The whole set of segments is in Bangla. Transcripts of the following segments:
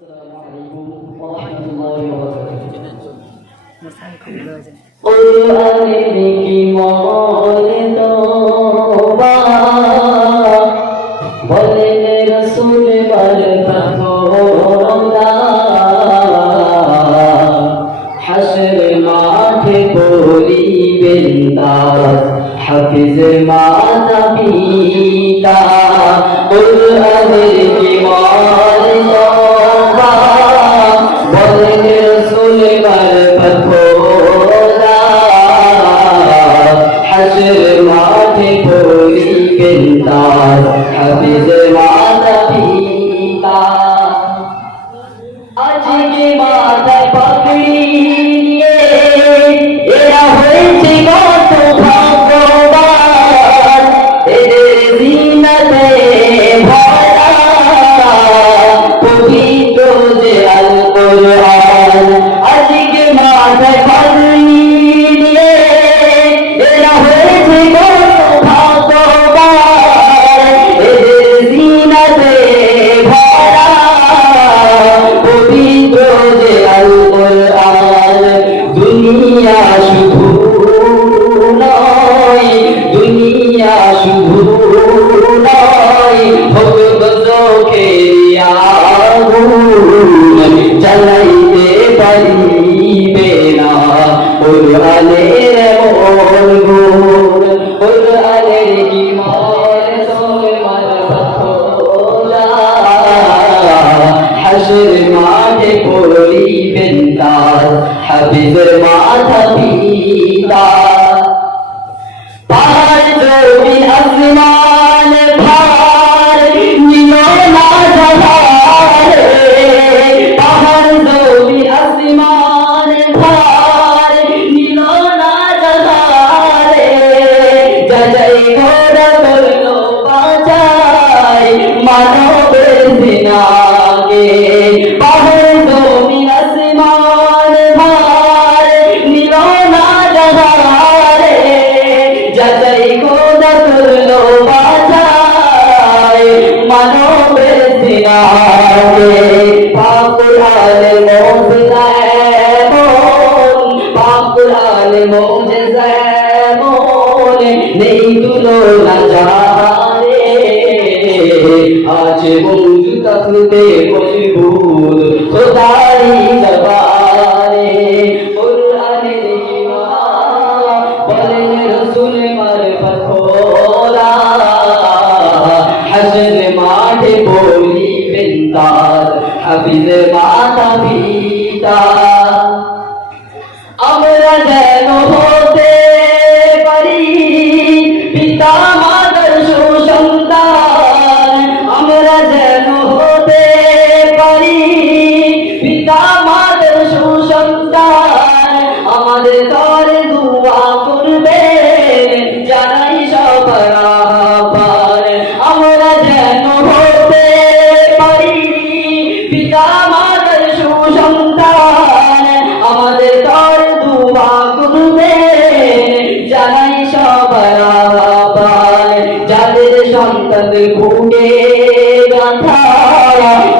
السلام عليكم ورحمة الله وبركاته. قرآن की मौत तौबा বলেন রাসূল বরকত হোনা হাসর মাঠে পড়িবেন দাস হাফিজ মাতা পিতা কুরআনের কি মৌত তৌবা বলেন রাসূল বরকত মাঠে পড়িবেন দাস হাফিজ মাতা পিতা আজকে মাথায় পাগড়ি নিয়ে এরা হয়েছে কত ভাগ্যবান এদের জিনাতে ভরা পবিত্র যে আল কোরআন আজকে মাথায় পাগড়ি নিয়ে এরা হয়েছে কত ভাগ্যবান এদের জিনাতে ভরা পবিত্র যে আল কোরআন দুনিয়া শুধু নয় দুনিয়া শুধু নয় হোক চোখের আগুন জ্বালাইতে পারিবে না কোরআনের এমন গুণ কোরআনের কি হাসর মাঠে পড়িবেন দাস হাফিজের মাতা পিতা পাহাড় জমিন আসমান ভার নিল না জবারে পাহাড় জমিন আসমান ভার নিল না জবারে যাই ঘোড়া করলো বাজাই মানবের দিনাকে পাহাড় জমিন আসমান ভার নিল না জবারে যাই ঘোড়া করলো বাজাই মানবের দিনাকে পাকুরাল মোজেজা এমন পাকুরাল মোজেজা এমন নেই তুলনা যারে আছে মৌজুদ তখতে মজবুর খোদাই জবানে কুরআনের কি বলেন রাসূল মারফত খোলা হাসর মাঠে পড়িবেন দাস হাফিজ মাতা পিতা আমরা যেন হতে পারি পিতা মাতার সুসন্তান আমরা যেন হতে পারি পিতা মাতার সুসন্তান আমাদের তরে দুয়া করবেন জানাই সবার আহ্বান আমরা যেন হতে পারি পিতা মাতার সুসন্তান আমাদের তরে দুয়া করবেন জানাই সবার আহ্বান যাদের সন্তানদের বুকে গাথা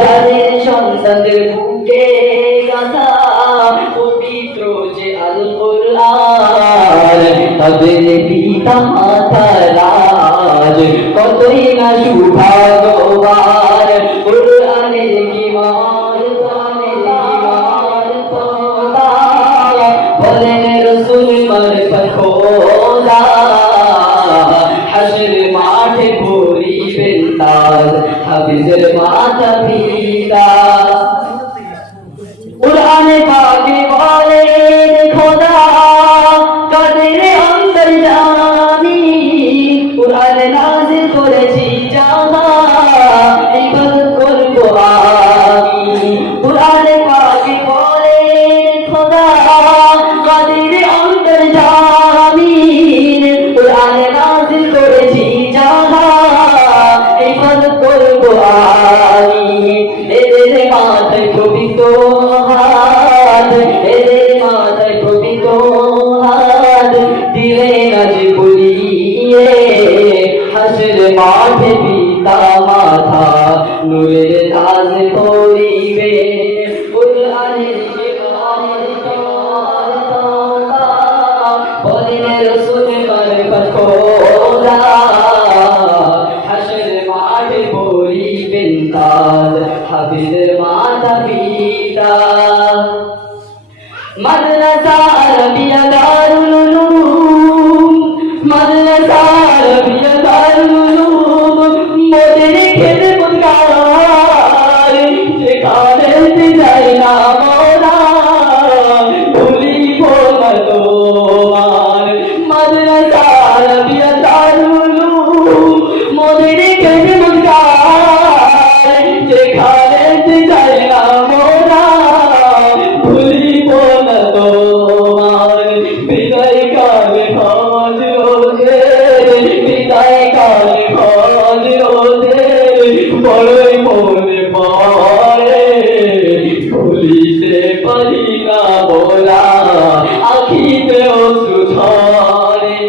যাদের সন্তানদের বুকে গাথা পবিত্র যে আল কোরআন তাদের পিতা মাতার রাজ কতই না সুভাগ্যবান কোরআনের কি বলেন রাসূল মারফত খোদা হাসর মাঠে পড়িবেন দাস হাফিজের মাতা পিতা কুরআনে পাকে বলেন খোদা কাদের অন্তর জানি কুরআনে নাযিল করেছি জানা ইবাদত করব আমি কুরআনে পাকে বলেন খোদা কাদের অন্তর জানি কুরআনে নাযিল করেছি জানা ইবাদত করব আমি এদের মাথায় পবিত্র হাত এদের মাথায় পবিত্র হাত দিলেন আজ বলিয়ে হাসর মাঠে পিতা মাতা নূরের তাজ পড়িয়ে পড়িবে কুরআনের জীবনের তোবা বলেন রাসূল মারফত খোদা হাসর মাঠে পড়িবেন তাজ হাফিজের মাতা পিতা মাদ্রাসা আরবিয়া দারুল উলুম মাদ্রাসা আরবিয়া দারুল উলুম মোদের খেদমত গায় যেখানে যাই না মোরা ভুলিব না তোমার মাদ্রাসা আরবিয়া দারুল উলুম মোদের খেদমত গায় যেখানে যাই না মোরা ভুলিব না তোমার বিদায় কালে খোঁজ রোজে বিদায় কালে খোঁজ রোজে বড়ই মনে পড়ে ভুলিতে পারি না বলা আখিতে অশ্রু ঝরে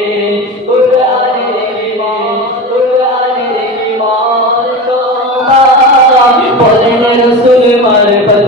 কুরআনের ঈমান তোবা বলেন রাসূল মারফত